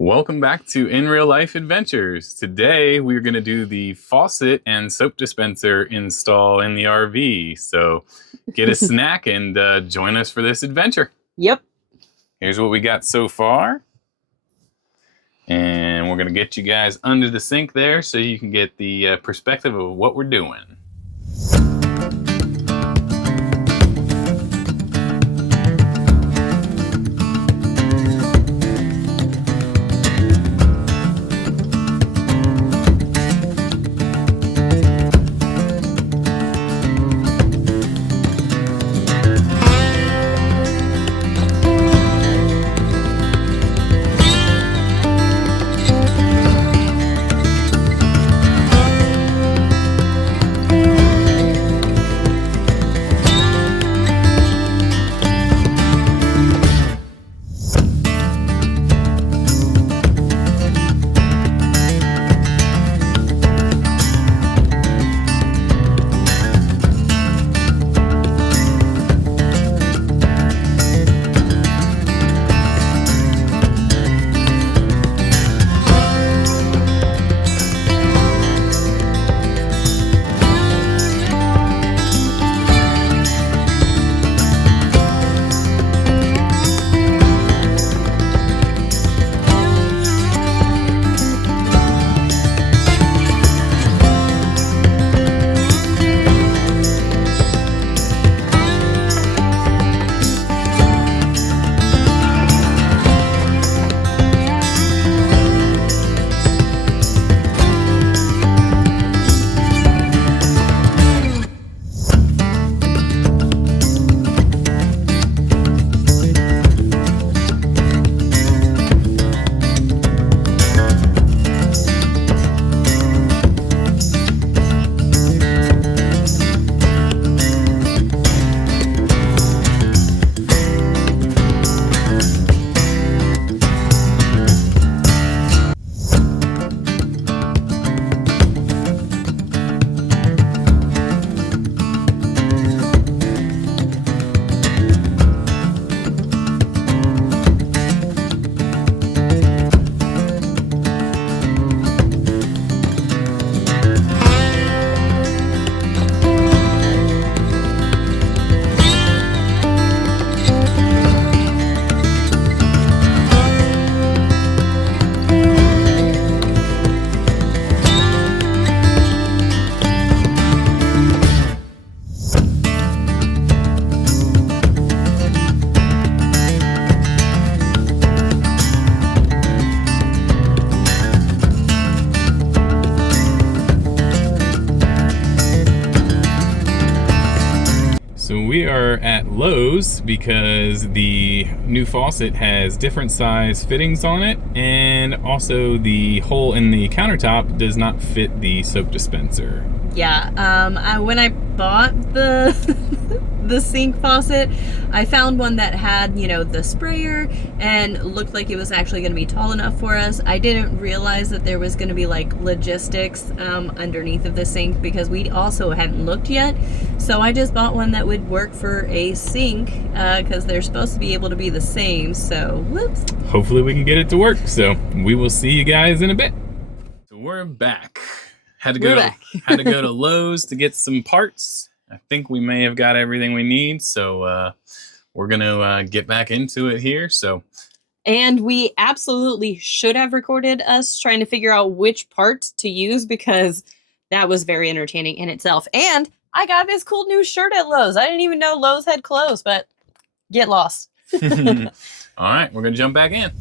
Welcome back to In Real Life Adventures. Today we're going to do the faucet and soap dispenser install in the RV. So get a snack and join us for this adventure. Yep. Here's what we got so far. And we're going to get you guys under the sink there so you can get the perspective of what we're doing. So we are at Lowe's because the new faucet has different size fittings on it, and also the hole in the countertop does not fit the soap dispenser. Yeah, when I bought the the sink faucet, I found one that had, the sprayer and looked like it was actually going to be tall enough for us. I didn't realize that there was going to be like logistics underneath of the sink because we also hadn't looked yet. So I just bought one that would work for a sink because they're supposed to be able to be the same. So, whoops. Hopefully we can get it to work. So we will see you guys in a bit. So we're back. Had to go to Lowe's to get some parts. I think we may have got everything we need, so we're gonna get back into it here. And we absolutely should have recorded us trying to figure out which parts to use because that was very entertaining in itself. And I got this cool new shirt at Lowe's. I didn't even know Lowe's had clothes, but get lost. All right, we're gonna jump back in.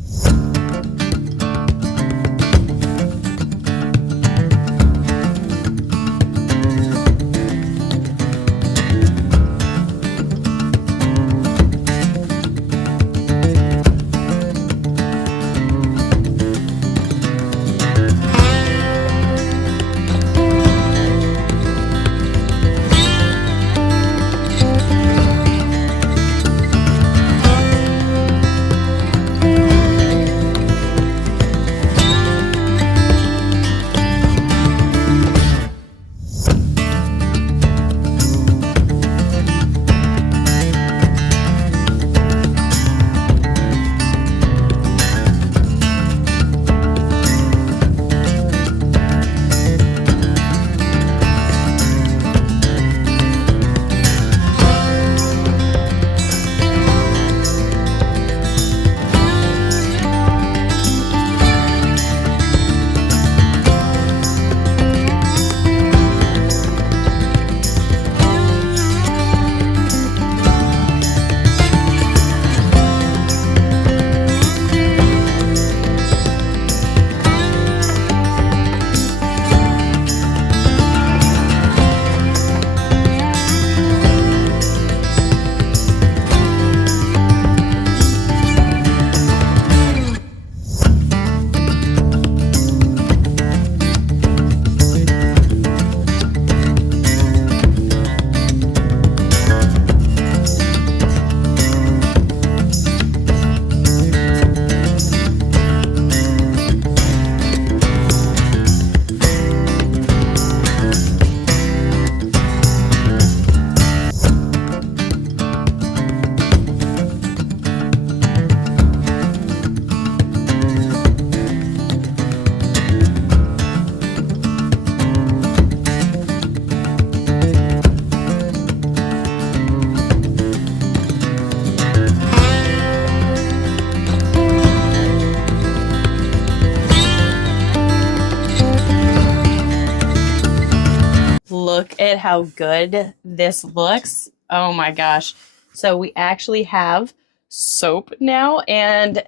look at how good this looks. Oh my gosh. So we actually have soap now, and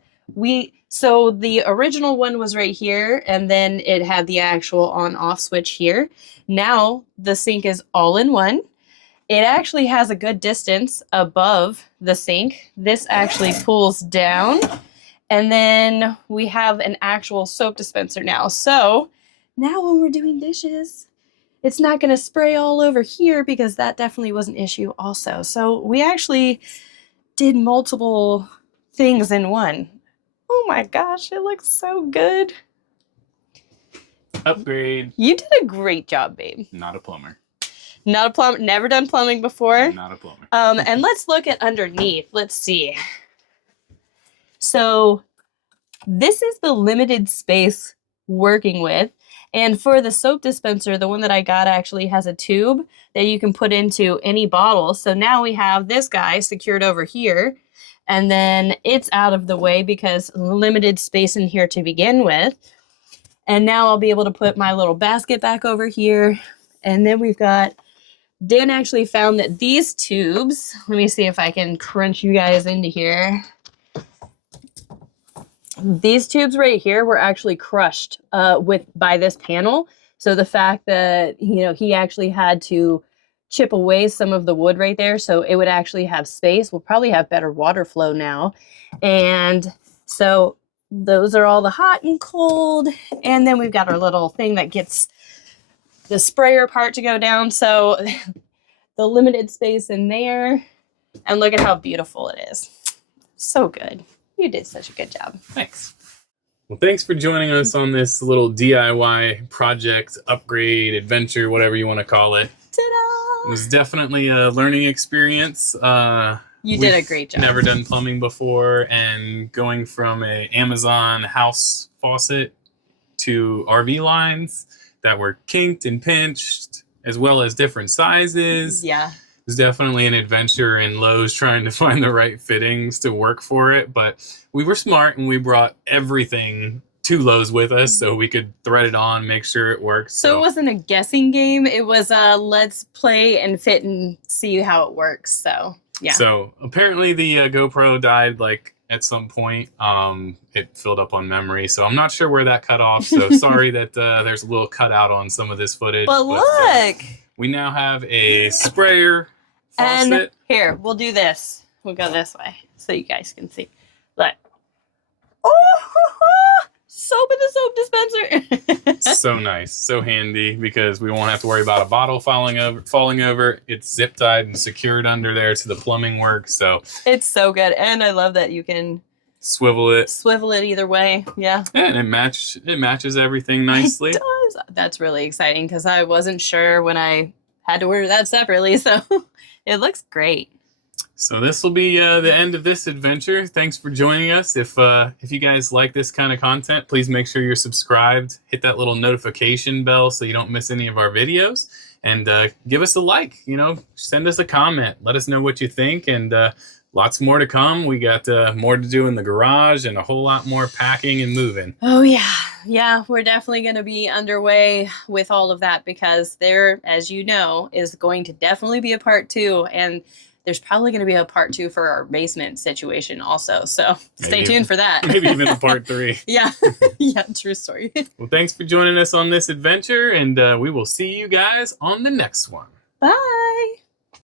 so the original one was right here, and then it had the actual on-off switch here. Now the sink is all in one. It actually has a good distance above the sink. This actually pulls down, and then we have an actual soap dispenser now. So now when we're doing dishes, it's not going to spray all over here, because that definitely was an issue also. So we actually did multiple things in one. Oh my gosh, it looks so good. Upgrade. You did a great job, babe. Not a plumber. Not a plumber. Never done plumbing before. Not a plumber. And let's look at underneath. Let's see. So this is the limited space working with. And for the soap dispenser, the one that I got actually has a tube that you can put into any bottle. So now we have this guy secured over here, and then it's out of the way because limited space in here to begin with. And now I'll be able to put my little basket back over here. And then we've got, Dan actually found that these tubes, let me see if I can crunch you guys into here. These tubes right here were actually crushed by this panel. So the fact that, you know, he actually had to chip away some of the wood right there so it would actually have space. We'll probably have better water flow now. And so those are all the hot and cold. And then we've got our little thing that gets the sprayer part to go down. So the limited space in there. And look at how beautiful it is. So good. You did such a good job. Thanks. Well, thanks for joining us on this little DIY project, upgrade, adventure, whatever you want to call it. Ta-da! It was definitely a learning experience. You did a great job. Never done plumbing before, and going from a Amazon house faucet to RV lines that were kinked and pinched, as well as different sizes. Yeah. It was definitely an adventure in Lowe's trying to find the right fittings to work for it, but we were smart and we brought everything to Lowe's with us so we could thread it on, make sure it works. So it wasn't a guessing game. It was let's play and fit and see how it works. So yeah. So apparently the GoPro died like at some point. It filled up on memory, so I'm not sure where that cut off. So sorry that there's a little cutout on some of this footage. But look, we now have a sprayer faucet. And here, we'll do this. We'll go this way so you guys can see. Look. Oh, soap in the soap dispenser. So nice, so handy, because we won't have to worry about a bottle falling over. It's zip tied and secured under there to the plumbing work. So it's so good, and I love that you can swivel it either way. Yeah, and it matches everything nicely. It does. That's really exciting because I wasn't sure when I had to order that separately. So it looks great. So this will be the end of this adventure. Thanks for joining us. If you guys like this kind of content, please make sure you're subscribed. Hit that little notification bell so you don't miss any of our videos. And give us a like. You know, send us a comment. Let us know what you think. And lots more to come. We got more to do in the garage and a whole lot more packing and moving. Oh, yeah. Yeah, we're definitely going to be underway with all of that because there, as you know, is going to definitely be a part 2. And there's probably going to be a part 2 for our basement situation also. So stay tuned for that. Maybe even a part 3. Yeah. Yeah, true story. Well, thanks for joining us on this adventure, and we will see you guys on the next one. Bye.